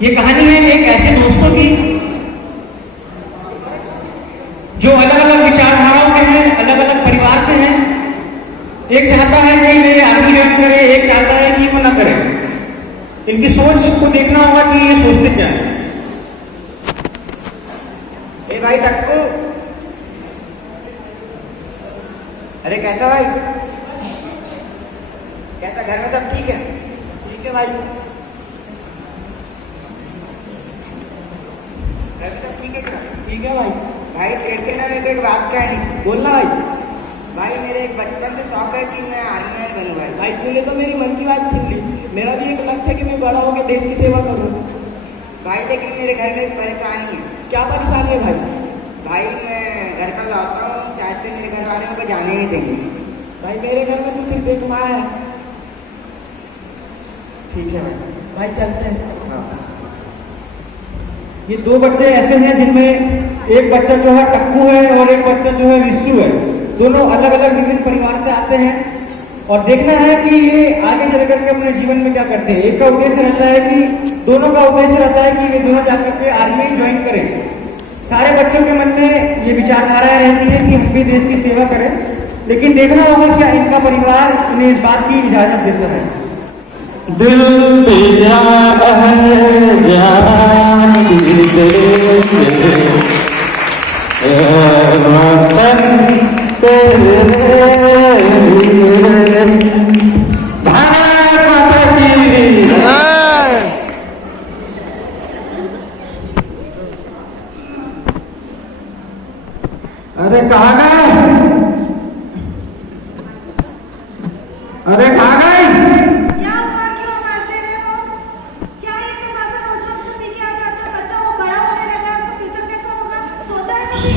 ये कहानी है एक ऐसे दोस्तों की जो अलग अलग विचारधाराओं के हैं, अलग अलग परिवार से हैं। एक चाहता है कि मेरे आर्मी ज्वाइन करे, एक चाहता है कि वो ना करे। इनकी सोच को देखना होगा कि ये सोचते क्या है। ए भाई टक्कू, अरे कैसा भाई, कैसा घर में सब ठीक है? ठीक है भाई, घर में सब ठीक है क्या? ठीक है भाई। भाई तेरे के ना मेरे को एक बात कहनी। बोलना भाई। भाई मेरे एक बचपन से शौक है कि मैं आर्मी मैन बनूं। भाई भाई तूने तो मेरी मन की बात छीन ली। मेरा भी एक लक्ष्य है कि मैं बड़ा होकर देश की सेवा करूं। भाई लेकिन मेरे घर में एक परेशानी है। क्या परेशानी है भाई? भाई मैं घर पर लौटता हूँ, चाहते मेरे घर वाले को जाने नहीं देंगे। भाई मेरे घर में तो सिर्फ एक माँ है। ठीक है भाई, भाई चलते हैं। हाँ। ये दो बच्चे ऐसे हैं जिनमें एक बच्चा जो है टक्कू है और एक बच्चा जो है विशु है। दोनों अलग अलग विभिन्न परिवार से आते हैं और देखना है कि ये आगे चल करके अपने जीवन में क्या करते हैं। एक का उद्देश्य रहता है कि दोनों का उद्देश्य रहता है कि वे दोनों जाकर के आर्मी ज्वाइन करें। सारे बच्चों के मन में ये विचारधाराएं रहती है कि हम भी देश की सेवा करें, लेकिन देखना होगा क्या इनका परिवार इन्हें इस बात की इजाजत देता है। दिल दिया है जान अरे कहाँ गए? अरे कहाँ गए? क्या हुआ, क्यों आवाज दे रहे हो? क्या ये तमाशा रोज रोज तुम पी के आ जाते हो? बच्चा वो बड़ा होने लगा, उसका फ्यूचर कैसा होगा? सोचा है कभी?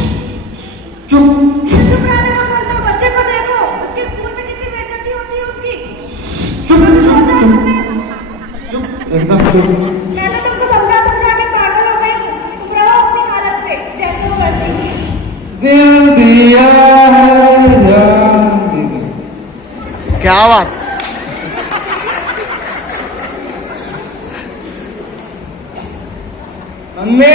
चुप चुप रहने को बोलते हो? बच्चे को देखो, उसके स्कूल में कितनी बेइज्जती होती है उसकी। चुप सोचा है तुमने? एकदम चुप। मैं तो तुमको समझा के पागल हो गई हूँ। तुम रहो अपनी हालत पे, जैसे वो वैसे ही। दिल दिया है जान। क्या बात। मम्मी,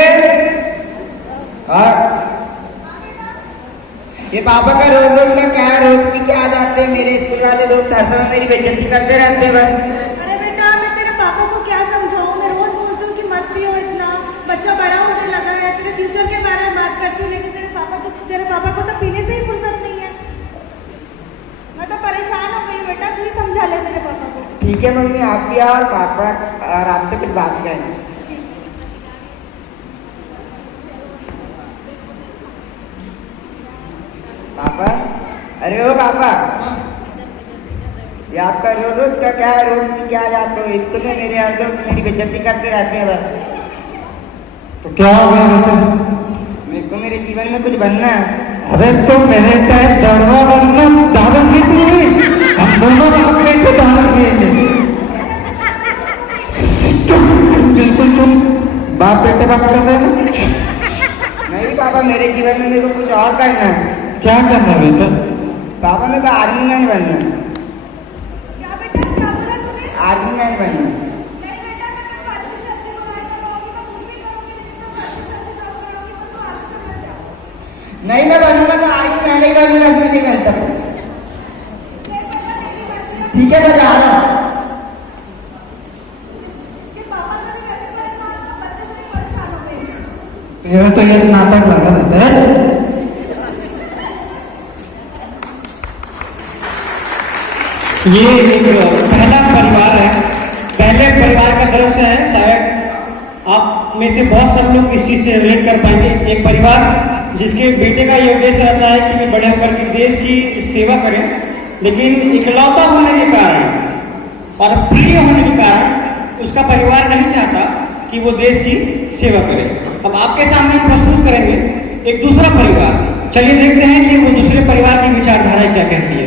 ये पापा का रोज रोज का क्या है? रोज पी के आ जाते हैं। मेरे स्कूल वाले लोग हर समय मेरी बेइज्जती करते रहते हैं। बस अरे बेटा, मैं तेरे पापा को क्या समझाऊं? मैं रोज बोलती हूँ कि मत पियो इतना, बच्चा बड़ा होने लगा है, तेरे फ्यूचर के बारे में बात करती हूँ, लेकिन तेरे पापा को तो पीने से ही फुर्सत नहीं है। मैं तो परेशान हो गई बेटा, तू ही समझा ले तेरे पापा को। ठीक है मम्मी, आप भी आओ और पापा और आपसे कुछ बात करें। पापा, अरे ओ पापा, ये आपका रोज रोज का क्या है? रोज पी के आ जाते हो स्कूल में, मेरे हर दोस्त मेरी बेइज्जती करते रहते हैं। बस तो क्या हो गया बेटा? मेरे को मेरे जीवन में कुछ बनना है। अरे तो मेरे टाइम दड़वा बनना दावत की थी। हम दोनों अपने से दावत किए। चुप, बिल्कुल चुप। बाप बेटे बात कर रहे हैं। नहीं पापा, मेरे जीवन में मेरे को कुछ और करना है। क्या करना है बेटा? पापा मेरे को आर्मी मैन बनना है। क्या बेटा, क्या बोला तूने? आर्मी मैन बनना है। नहीं बेटा, मैं तो अच्छे से अच्छे मोबाइल करूँगी, मैं कुछ भी करूँगी, लेकिन तुम अच्छे से अच्छे जॉब करोगी, पर तू आगे से मत जाओ। नहीं मैं बनूंगा तो आर्मी मैन ही बनूंगा, फिर नहीं बनता। ठीक है, मैं जा रहा हूँ। इसके पापा से भी कैसे परेशान हो, बच्चे से भी परेशान हो गए। तेरा तो ये नाटक लगा रहता है। ये एक पहला परिवार है, पहले परिवार का दृश्य है। शायद आप में से बहुत सब लोग इस चीज से रिलेट कर पाएंगे। एक परिवार जिसके बेटे का ये उद्देश्य रहता है कि वे बड़े होकर के देश की सेवा करें, लेकिन इकलौता होने के कारण और प्रिय होने के कारण उसका परिवार नहीं चाहता कि वो देश की सेवा करे। अब आपके सामने हम प्रस्तुत करेंगे एक दूसरा परिवार। चलिए देखते हैं कि वो दूसरे परिवार की विचारधारा क्या कहती है।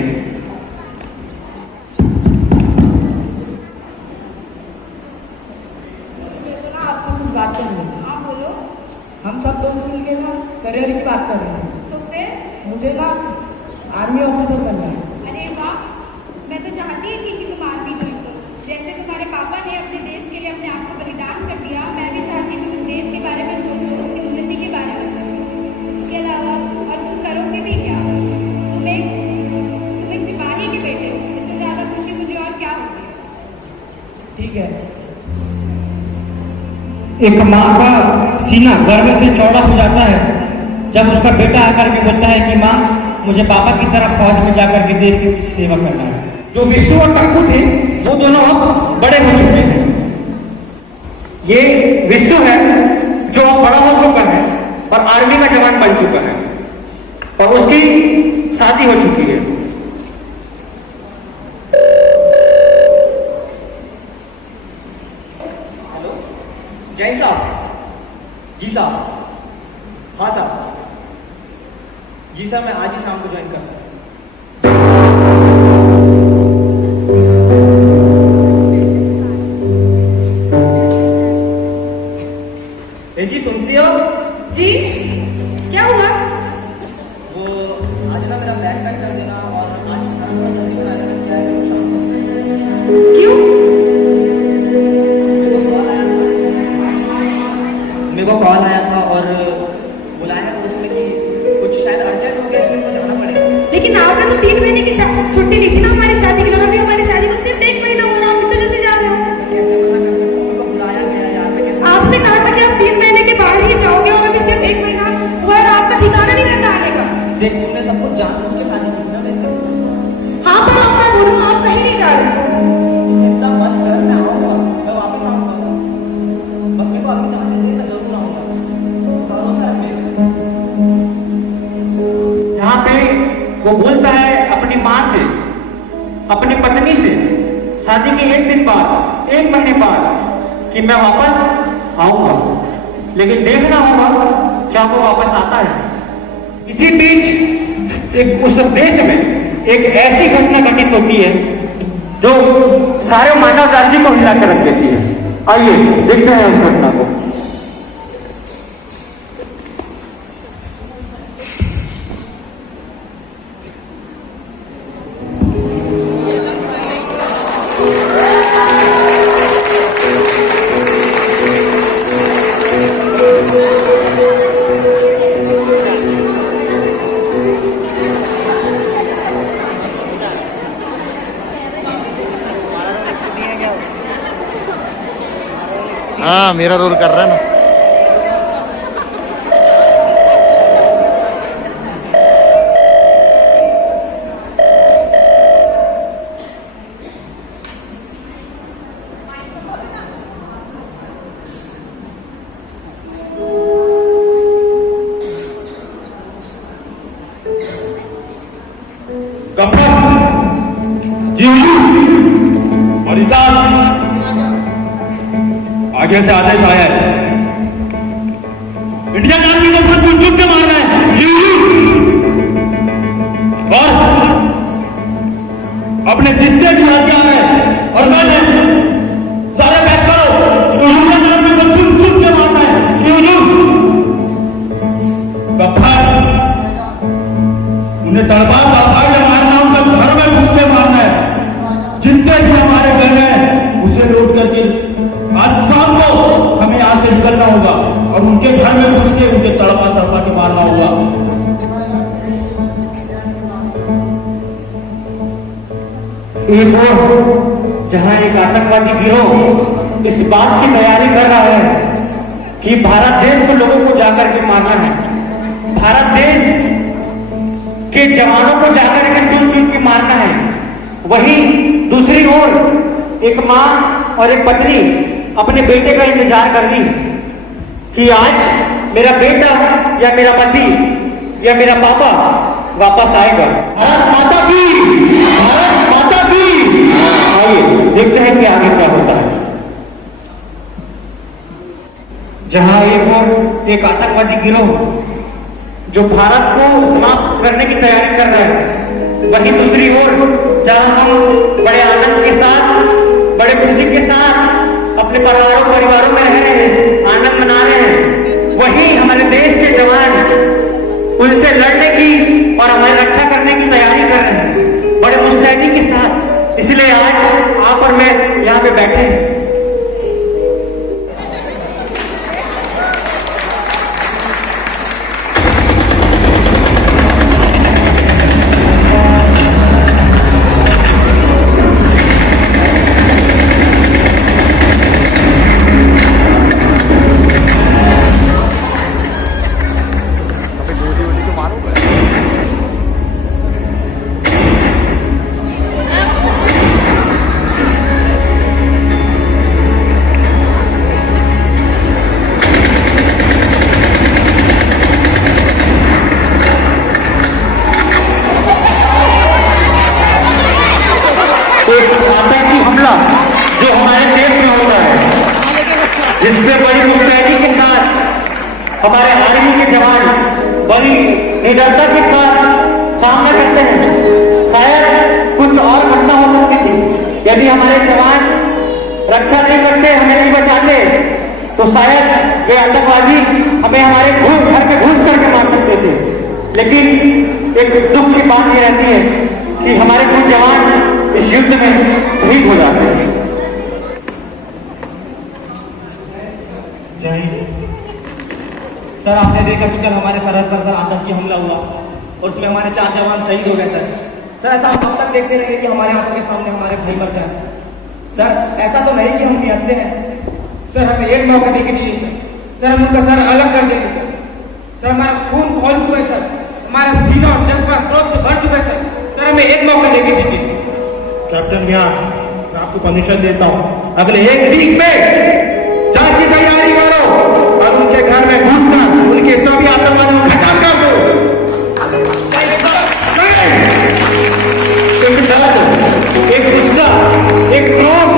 बात करनी। हाँ बोलो। हम सब दोस्त मिलकर ना करियर की बात कर रहे हैं। तो फिर मुझे ना आर्मी ऑफिसर बनना है। अरे वाह, मैं तो चाहती ही थी कि तुम आर्मी ज्वाइन करो। जैसे तुम्हारे पापा ने अपने देश के लिए अपने आप को बलिदान कर दिया, मैं भी एक माँ का सीना गर्व से चौड़ा हो जाता है जब उसका बेटा आकर के बोलता है कि माँ मुझे पापा की तरह फौज में जाकर के देश की सेवा करना है। जो विश्व और टक्कू थे वो दोनों अब बड़े हो चुके हैं। ये विश्व है जो अब बड़ा हो चुका है और आर्मी का जवान बन चुका है और उसकी शादी हो चुकी है। हेलो जैन साहब। जी साहब। हाँ साहब। जी सर मैं आज ही शाम को ज्वाइन करता हूँ। जी सुनती हो? जी क्या हुआ? वो आज ना मेरा बैग पैक कर देना और आज खाना थोड़ा जल्दी बना देना। क्या है शाम को? क्यों? मेरे को कॉल आया था और बुलाया है उसमें कि कुछ शायद अर्जेंट हो गया इसलिए मुझे जाना पड़ेगा। लेकिन आपने तो 3 महीने की छुट्टी ली थी ना हमारी शादी के लिए। अभी हमारी शादी को सिर्फ 1 महीना हो रहा है, आप इतना जल्दी जा रहे हो। कैसे मना कर सकता हूँ? मेरे को बुलाया गया है यार, मैं कैसे? आपने कहा था कि आप 3 महीने के बाद ही जाओगे और अभी सिर्फ 1 महीना हुआ है, आपका ठिकाना नहीं रहता आने का। देख तुमने सब कुछ जानबूझ के शादी की ना वैसे। हाँ तो अब मैं बोलूँ आप कहीं नहीं जा रहे। तू चिंता मत कर, मैं आऊँगा, मैं वापस आऊँगा। बस मेरे को अभी जाने दे, मैं जरूर आऊँगा। भरोसा है मेरे पे। यहाँ पे वो बोलता है अपनी माँ से, अपनी पत्नी से शादी के 1 दिन बाद, 1 महीने बाद कि मैं वापस आऊंगा, लेकिन देखना होगा क्या वो वापस आता है। इसी बीच एक उस देश में एक ऐसी घटना घटित होती है जो सारे मानव जाति को हिला कर रख देती है। आइए देखते हैं उस घटना को। हाँ मेरा रोल कर रहा है ना। आगे से आदेश आया है, इंडियन आर्मी को खुद चुन चुन के मारना है। और अपने जितने भी हथियार हैं और गन है सारे पैक करो। इंडियन आर्मी को चुन चुन के मारना है। गफ्फार उन्हें तड़पा के मारना, उनके घर में घुस के मारना है। जितने भी हमारे गन है उसे लूट करके आज शाम को हमें यहां से निकलना होगा और उनके घर में घुस के उनके तड़पा के मारना होगा। एक और जहां एक आतंकवादी गिरोह इस बात की तैयारी कर रहा है कि भारत देश के लोगों को जाकर के मारना है, भारत देश के जवानों को जाकर के चुन चुन के मारना है। वहीं दूसरी ओर एक माँ और एक पत्नी अपने बेटे का इंतजार कर रही कि आज मेरा बेटा या मेरा पति या मेरा पापा वापस आएगा। भारत माता की, भारत माता की। आइए देखते हैं कि आगे क्या होता है। जहां एक आतंकवादी गिरोह जो भारत को समाप्त करने की तैयारी कर रहा है, वहीं दूसरी ओर जहां हम बड़े आनंद के साथ, बड़े खुशी के साथ अपने परिवारों में रह रहे हैं, आनंद मना रहे हैं, वहीं हमारे देश के जवान उनसे लड़ने की और हमारी रक्षा करने की तैयारी कर रहे हैं बड़े मुस्तैदी के साथ। इसलिए आज आप और मैं यहाँ पे बैठे हैं। जिसपे बड़ी मुस्तैदी के साथ हमारे आर्मी के जवान बड़ी निडरता के साथ सामना करते हैं। शायद कुछ और घटना हो सकती थी, यदि हमारे जवान रक्षा नहीं करते, हमें नहीं बचाते, तो शायद ये आतंकवादी हमें हमारे घर पे घुस करके मार सकते थे। लेकिन एक दुख की बात ये रहती है कि हमारे कुछ जवान इस युद्ध में शहीद हो जाते हैं। सर, आपने देखा कि कल हमारे सरहद पर सर आतंकी हमला हुआ और उसमें हमारे 4 जवान शहीद हो गए सर। ऐसा हम अब तक देखते रहे कि हमारे आंखों के सामने हमारे भाई मर जाए। सर, ऐसा तो नहीं कि हम निहत्ते हैं। सर, हमें एक मौका देके दीजिए सर। सर, हम उनका सर अलग कर देंगे सर। सर, हमारा खून खोल चुका है सर, हमारा सीना और जज्बा क्रोध से भर चुका है सर। सर, हमें एक मौका देके दीजिए। कैप्टन व्यास, मैं आपको परमिशन देता हूँ, अगले 1 वीक में जांच की तैयारी करो और उनके घर में घुसकर उनके सभी आतंकवादियों को खत्म कर दो। एक गुस्सा, एक क्रोध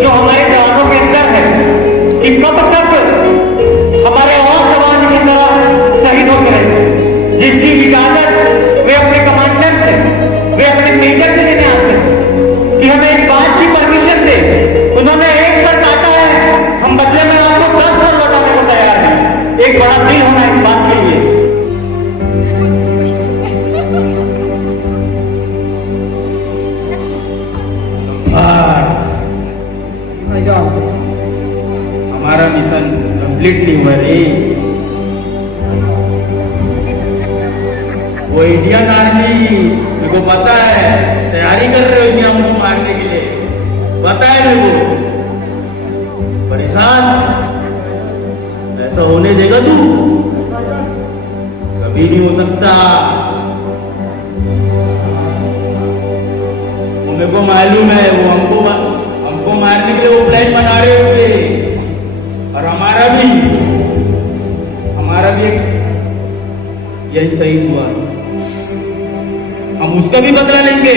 जो हमारे जवानों के अंदर है कि कब तक हमारे और जवान इसी तरह शहीद होते रहे, जिसकी इजाजत वे अपने कमांडर से, वे अपने मेजर से लेने आते हैं कि हमें इस बात की परमिशन दे। उन्होंने 1 सर काटा है, हम बदले में आपको 10 सर लौटाने को तैयार हैं। एक बड़ा दिल होना इस बात के लिए। हमारा मिशन कंप्लीट नहीं हुआ रे। वो इंडियन आर्मी, मेरे को पता है तैयारी कर रहे हो इंडिया को मारने के लिए, पता है मेरे को। परेशान ऐसा होने देगा तू? कभी नहीं हो सकता। वो मेरे को मालूम है, वो हमको मारने के लिए वो प्लान बना रहे होंगे। और हमारा भी एक यही सही हुआ, हम उसका भी बदला लेंगे।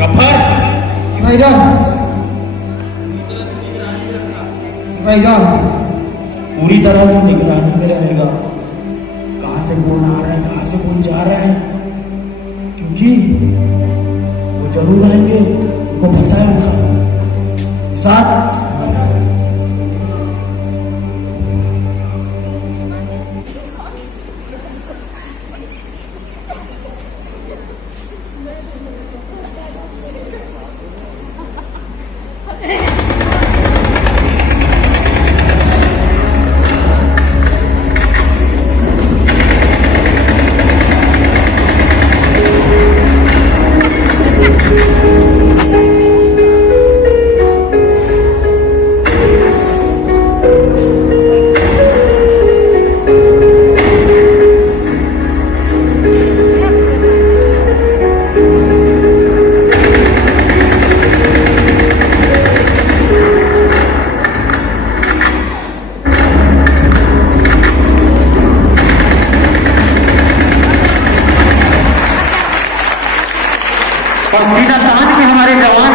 गफर पूरी तरह निगरानी में रहेगा, कहां से कौन आ रहा है, कहां से कौन जा रहा है, क्योंकि वो जरूर आएंगे, उनको पता है उनका साथ। और सीधा तान में हमारे जवान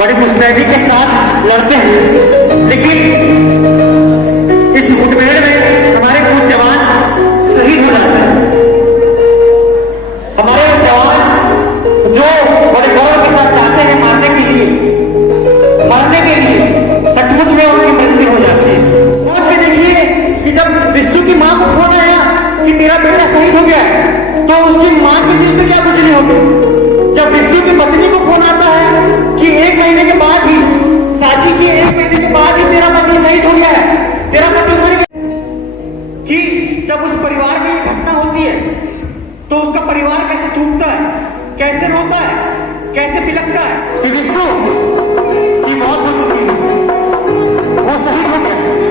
बड़ी मुस्तैदी के साथ लड़ते हैं। लेकिन इस मुठभेड़ में हमारे कुछ जवान शहीद हो जाते हैं। हमारे जवान जो बड़े गौरव के साथ जाते हैं मरने के लिए सचमुच में उनकी मृत्यु हो जाती है। सोच के देखिए कि जब विश्व की मां को फोन आया कि तेरा बेटा शहीद हो गया है, तो उसकी मां के दिल पे क्या गुजरी होगी। जब विश्व की पत्नी को फोन आता है कि 1 महीने के बाद ही, साची की 1 महीने के बाद ही तेरा पति शहीद हो गया है, तेरा पति मर गया, कि जब उस परिवार की घटना होती है तो उसका परिवार कैसे टूटता है, कैसे रोता है, कैसे बिलखता है कि विश्व की मौत हो चुकी है, वो शहीद हो गया।